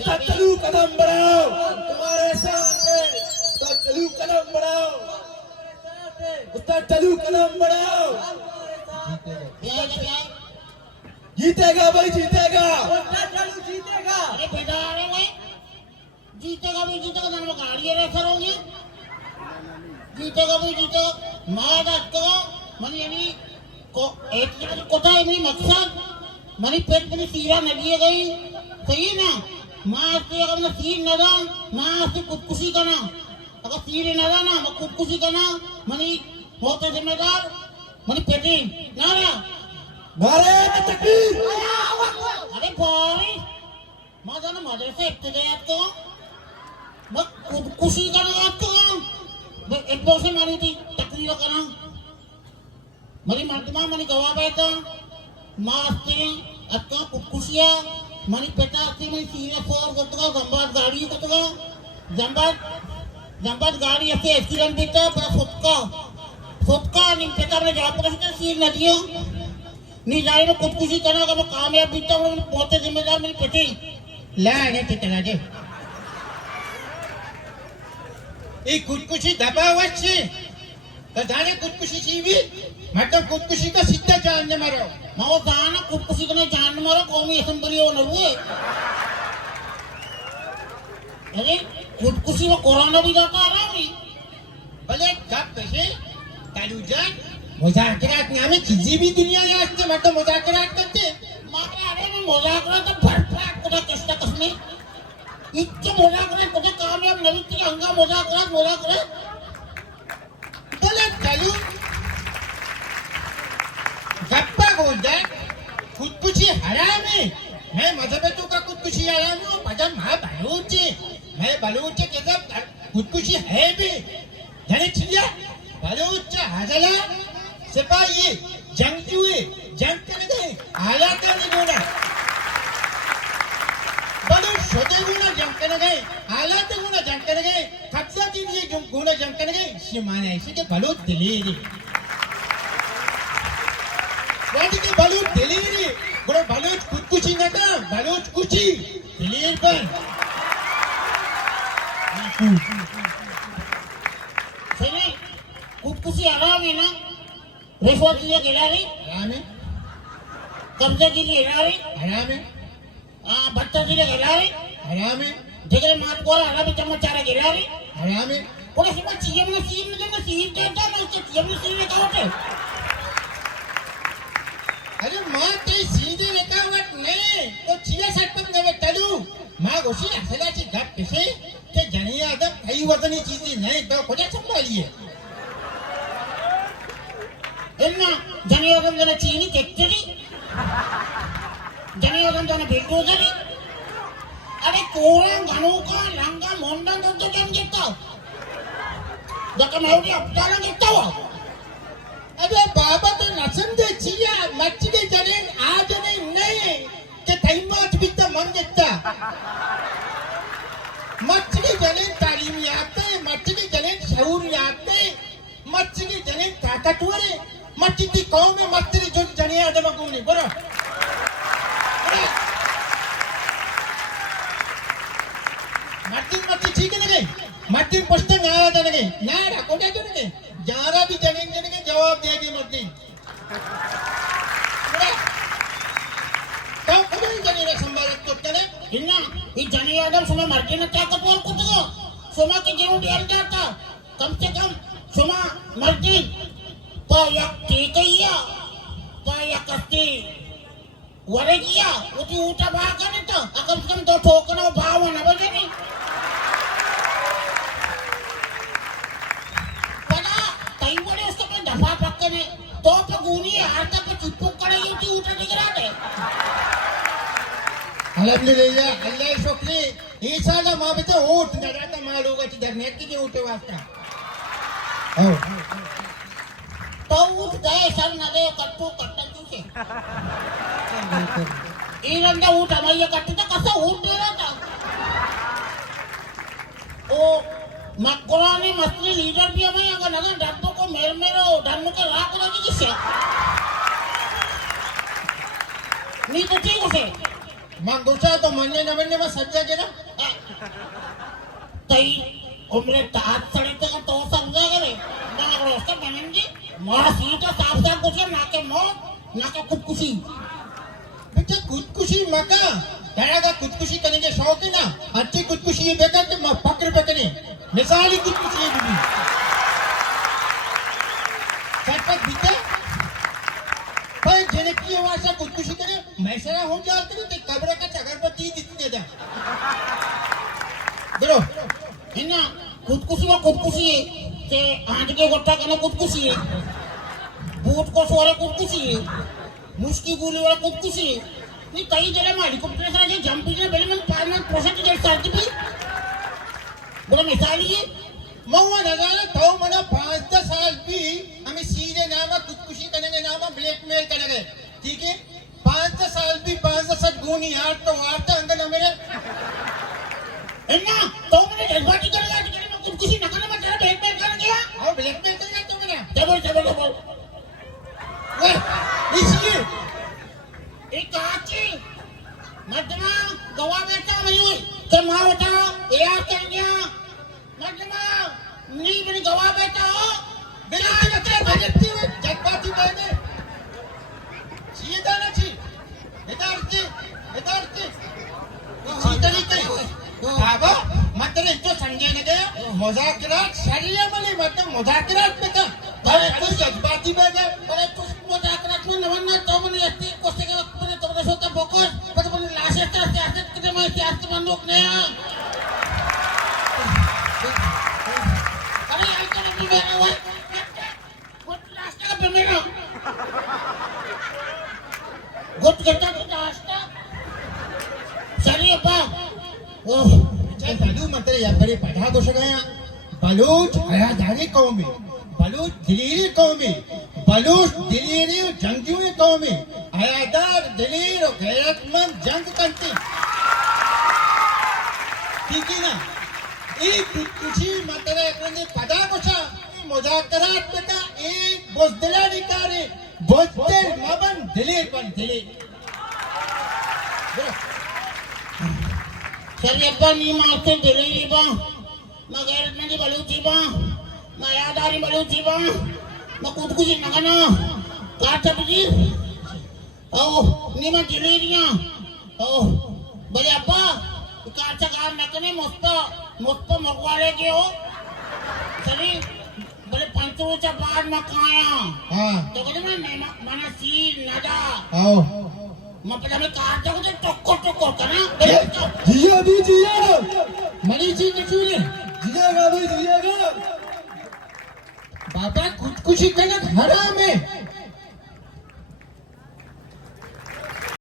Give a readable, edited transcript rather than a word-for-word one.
उस्ताद चलू कदम बढ़ाओ, तुम्हारे साथ है। उस्ताद चलू कदम बढ़ाओ, उस्ताद चलू कदम बढ़ाओ। जीतेगा भाई, जीतेगा। उस्ताद चलू जीतेगा। अरे बेटा अरे भाई जीतेगा भाई जीतेगा, तो गाड़ी रेसर होगी। जीतेगा भाई जीतेगा। मैं तो मन यानी को एक कोता है मेरी मकसद मनी पेट में सीरा नदिए गई सही ना। माँ से अगर मैं सीर न दां माँ से खुदकुशी करना, अगर सीर न दां ना मैं खुदकुशी करना मनी होते जिम्मेदार मनी पेटी ना ना। नारे तकबीर। अरे भाई मैं जाना मदरसे इब्तिदाई तो मैं खुदकुशी करना तो मैं एक दो से मानी थी तकरीर करना मनी मर्दमा मनी गवाह बैठा मास्ते अत्ता खुदकुशिया मनी पेटा अत्ते मनी सीरा फोर करता जंबाद गाड़ी करता जंबाद गाड़ी ऐसे एक्सीडेंट देता पर फुटका नहीं पेटा में जवाब पर सीर न दियो नहीं जाए ना खुदकुशी करना का मैं कामयाब बीता हूँ बहुत जिम्मेदार मेरी पेटी ला ने टिकला दे एक खुदकुशी दबावत से तो जाने खुदकुशी सीवी मतलब खुदकुशी का सीधा जान मारो मैं जाना खुदकुशी करने जान मारो कौमी असेंबली हो न हुए। अरे खुदकुशी में कोरोना भी जाता है ना भले कब कैसे तालुजान मुजाकरात नामे चीजें भी दुनिया में आजकल मतलब मुजाकरात करते मारे अरे मैं मुजाकरा तो भरपूर कुछ कष्ट कसने इतने मुजाकरा कुछ कामयाब नहीं थी हंगा मुजाकरा बोले चालू गप्पा बोल जाए खुदकुशी हराम है। मैं मजहबतों का खुदकुशी हराम हूँ पजम माँ बलूच मैं बलूच के सब खुदकुशी है भी जाने चिड़िया बलूच हजला सिपाही जंगजुए जंग कर गए हालात नहीं बोला बलूच छोटे गुना जंग कर गए हालात गुना जंग कर गए कब्जा के लिए जो गुना जंग कर गए इसी माने इसी के बलूच दिलेरी वादी बलूच दिलेरी बड़े बलूच खुदकुशी न का बलूच कुची दिलेर पर सही खुदकुशी आराम है ना रिश्वत के लिए गिरा रही हराम है कब्जे के लिए गिरा रही हराम है बच्चा के लिए गिरा रही हराम है जगह मात को हरा भी चम्मच चारा गिरा रही हराम है पुलिस में सीएम ने सीर देता ना उसके सीएम ने सीर लेता होते अरे माँ ते सीधे रेखावट नहीं तो चिया सटपट नवे तलू माँ गोशी असलाची गप किसे के जनिया अदब कई वजनी चीजें नहीं तो खुदा संभालिए इन्ना जनियोगम जने चीनी केक्चरी जनियोगम जने बिल्डोजरी अरे कोरंग गणुका लंगा मोंडन तो जन गिरता जका मेवडी अपदाला गिरता हुआ अबे बाबा तो नसन दे चिया मच्छी जने आज नहीं के तैमाच भी तो मन देता मच्छी जने तालीम याते मच्छी जने शऊर याते मच्छी जने ताकतवर मच्छी की कौम में मच्छी जो जने आदम को नहीं बरो मच्छी ठीक है ना मच्छी पुष्ट नारा जने नारा कोटा जने जारा भी जने जवाब देगी मच्छी तो कभी जने ने संभालत तो करे इन्ना ये जनियोगम सुमा मर्जी ने क्या कपोर कुतगो सुमा के जरूर यार जाता कम से कम सुमा मर्जी पाया टीकैया पाया कस्ती वरेगिया उठी ऊटा भागा नहीं तो कम से कम दो ठोकना भाव ना बजे नहीं पना कई बड़े उसको पे दफा पक्के ने तो पे गुनी हाथ पे चिपक करे उठी ऊटा दिखरा दे अल्हम्दुलिल्लाह अल्लाह शुक्री ईसा का माँ भी तो ऊट नजाता माँ लोगों की धरने की ऊटे वास्ता तो उठ गए सर न दे कट्टू कट्टू से इरंदा उठ हमारे कट्टू तो कैसा उठ दे रहा था ओ मक्कुरानी मसली लीडर भी हमें अगर नगर डब्बों को मेरो डरने के राख लगी किससे नहीं तो ठीक है मग गोष्ट तो म्हणणे न म्हणणे मग सज्जा गेला तई उमरे तात सड़ते का तो समझा करे ना रोस्टर बनेंगे मारा सीटा साफ साफ कुछ नाके मौत नाके खुदकुशी बेटा खुदकुशी मका त्याला खुदकुशी करने के शौक है ना अच्छी खुदकुशी ये बेटा तो फक्र पे करे मिसाली खुदकुशी है बीबी सचपच बीते पर जेने की वासा खुदकुशी करे मैसरा हो जाते ते कब्र का चगरपति दिखने दे बोलो है ना खुदकुशी है ते आंट के गोट्टा करना खुदकुशी है बूट को सोरे खुदकुशी है मुश्किल गोली वाला खुदकुशी है नहीं कई जगह में हेलीकॉप्टर से जंपिंग ने बेली में 5% जेट साथी भी बोला मिसाल ये मौवा नजारा तो मना 5-10 साल भी हमें सीधे नाम खुदकुशी करने के नाम ब्लैकमेल करेंगे ठीक है 5-10 साल भी 5-10 गुनी यार तो वार्ता अंगन मेरे है ना तो मैंने जज्बाती करेगा कि मैं खुदकुशी न करने में तेरा ब्लैकमेल कर गया और ब्लैकमेल करेगा तो मैंने जबर वे इसलिए एक काची मध्यमा गवा बेटा मयूर के माँ बेटा यार कर गया मध्यमा नहीं बनी गवा बेटा हो बिना जते बजती में जज्बाती बने सीधा ना छी इधर सीधरी कहीं बाबा मतलब इतो संजय ने गया मुजाकरात शरीय मले मतलब मुजाकरात में था तो जज्बाती बने पर तू मुजाकरात में नवन्ना तो मैंने ऐसी कोशिश के वक्त मैंने तुमने सोचा बोकोस पर मैंने लाशें तो सियासत के मैं सियासत बंदूक नहीं है अरे यार क्या नहीं मेरा वो लास्ट का पे मेरा गुट करता तो लास्ट सही अब्बा ओह चाहे बालू मंत्र या बड़े पढ़ा को गया बलूच हयादारी कौम में बलूच दिलीरी कौम में बलूच दिलीरी जंगजू कौम में हयादार दिलीर और गैरतमंद जंग करती ठीक है ना एक कुछी मंत्र अपने पढ़ा को मुजाकरात में का एक बोझदिला निकाले बोझदिल मबन दिलीर बन दिलीर सही अब्बा नहीं मारते दिली बा मगर नहीं बलूची बा मैं यादारी बलूची बा मैं खुद कुछ नगना काट बजी ओ नहीं मैं दिली रिया ओ बोले अब्बा काट काम न करने मुझको मगवाले के हो सही बोले पंचोचा बाद में खाया हाँ तो कहते मैं मना सील नदा आओ मैं पहले काट जाऊँ तो टक्कर करना जिया भी जिया मनी जी के चूरे जिएगा भी जिएगा बाबा खुदकुशी करना हराम है